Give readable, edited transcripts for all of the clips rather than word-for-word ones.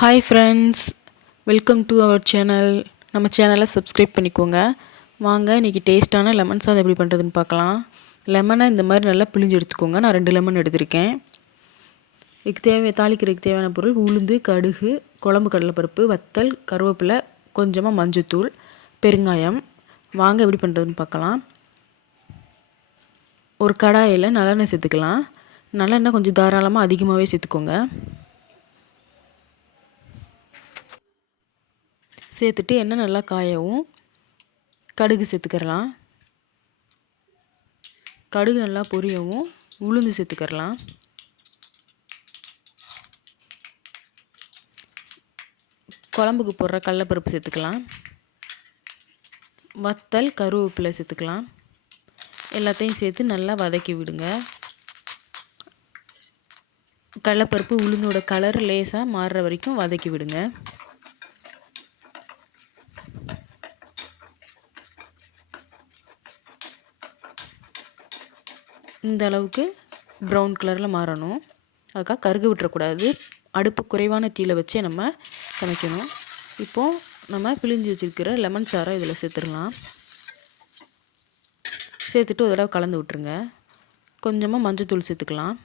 Hi friends, welcome to our channel. நம்ம சேனலை subscribe பண்ணிக்கோங்க. வாங்க இன்றைக்கி டேஸ்ட்டான லெமன் சாதம் எப்படி பண்ணுறதுன்னு பார்க்கலாம். லெமனை இந்த மாதிரி நல்லா பிழிஞ்சு எடுத்துக்கோங்க. நான் 2 லெமன் எடுத்திருக்கேன். இதுக்கு தாளிக்கிறதுக்கு தேவையான பொருள் உளுந்து, கடுகு, குழம்பு கடலைப்பருப்பு, வத்தல், கருவேப்பிலை, கொஞ்சமாக மஞ்சத்தூள், பெருங்காயம். வாங்க எப்படி பண்ணுறதுன்னு பார்க்கலாம். ஒரு கடாயில் நல்லெண்ணெய் சேர்த்துக்கலாம். நல்லெண்ணெய் கொஞ்சம் தாராளமாக அதிகமாகவே சேர்த்துக்கோங்க. சேர்த்துட்டு எண்ணெய் நல்லா காயவும் கடுகு சேர்த்துக்கிறலாம். கடுகு நல்லா பொரியவும் உளுந்து சேர்த்துக்கிறலாம். குழம்புக்கு போடுற கடலைப்பருப்பு சேர்த்துக்கலாம். வத்தல், கருவேப்பிலை சேர்த்துக்கலாம். எல்லாத்தையும் சேர்த்து நல்லா வதக்கி விடுங்க. கடலைப்பருப்பு உளுந்தோட கலர் லேசாக மாறுற வரைக்கும் வதக்கி விடுங்க. இந்த அளவுக்கு ப்ரௌன் கலரில் மாறணும். அதுக்காக கருக விட்டுறக்கூடாது. அடுப்பு குறைவான தீயில் வச்சே நம்ம சமைக்கணும். இப்போது நம்ம பிழிஞ்சு வச்சுருக்கிற லெமன் சாறை இதில் சேர்த்துடலாம். சேர்த்துட்டு ஒரு தடவை கலந்து விட்டுருங்க. கொஞ்சமாக மஞ்சத்தூள் சேர்த்துக்கலாம்.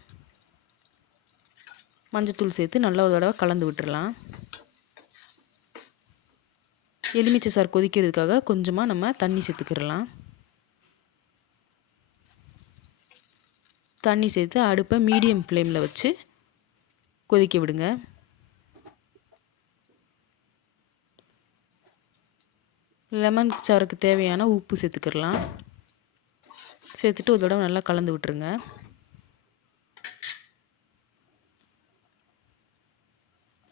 மஞ்சத்தூள் சேர்த்து நல்லா ஒரு தடவை கலந்து விட்டுறலாம். எலுமிச்சை சாறு கொதிக்கிறதுக்காக கொஞ்சமாக நம்ம தண்ணி சேர்த்துக்கிடலாம். தண்ணி சேர்த்து அடுப்பை மீடியம் ஃப்ளேமில் வச்சு கொதிக்க விடுங்க. லெமன் சாருக்கு தேவையான உப்பு சேர்த்துக்கிடலாம். சேர்த்துட்டு ஒரு தடவை நல்லா கலந்து விட்டுருங்க.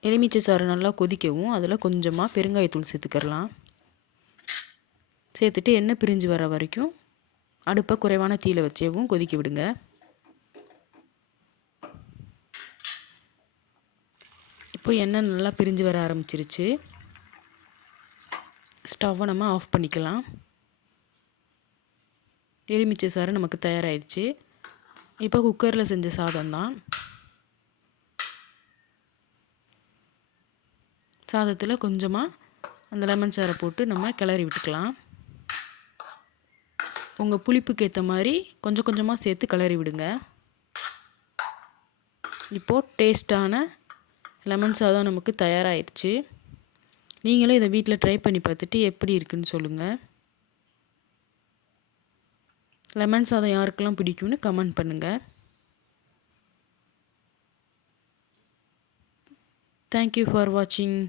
எலுமிச்சை சாறு நல்லா கொதிக்கவும் அதில் கொஞ்சமாக பெருங்காயத்தூள் சேர்த்துக்கிடலாம். சேர்த்துட்டு எண்ணெய் பிரிஞ்சு வர வரைக்கும் அடுப்பை குறைவான தீயில் வச்சேவும் கொதிக்க விடுங்க. இப்போ எண்ணெய் நல்லா பிரிஞ்சு வர ஆரம்பிச்சிருச்சு. ஸ்டவ்வை நம்ம ஆஃப் பண்ணிக்கலாம். எலுமிச்சை சாறு நமக்கு தயாராகிடுச்சு. இப்போ குக்கரில் செஞ்ச சாதம் தான். சாதத்தில் கொஞ்சமாக அந்த லெமன் சாறை போட்டு நம்ம கிளறி விட்டுக்கலாம். உங்கள் புளிப்புக்கு ஏற்ற மாதிரி கொஞ்சம் கொஞ்சமாக சேர்த்து கிளறி விடுங்க. இப்போது டேஸ்ட்டான லெமன் சாதம் நமக்கு தயாராகிடுச்சு. நீங்களும் இதை வீட்டில் ட்ரை பண்ணி பார்த்துட்டு எப்படி இருக்குன்னு சொல்லுங்கள். லெமன் சாதம் யாருக்கெல்லாம் பிடிக்கும்னு கமெண்ட் பண்ணுங்கள். தேங்க்யூ ஃபார் வாட்சிங்.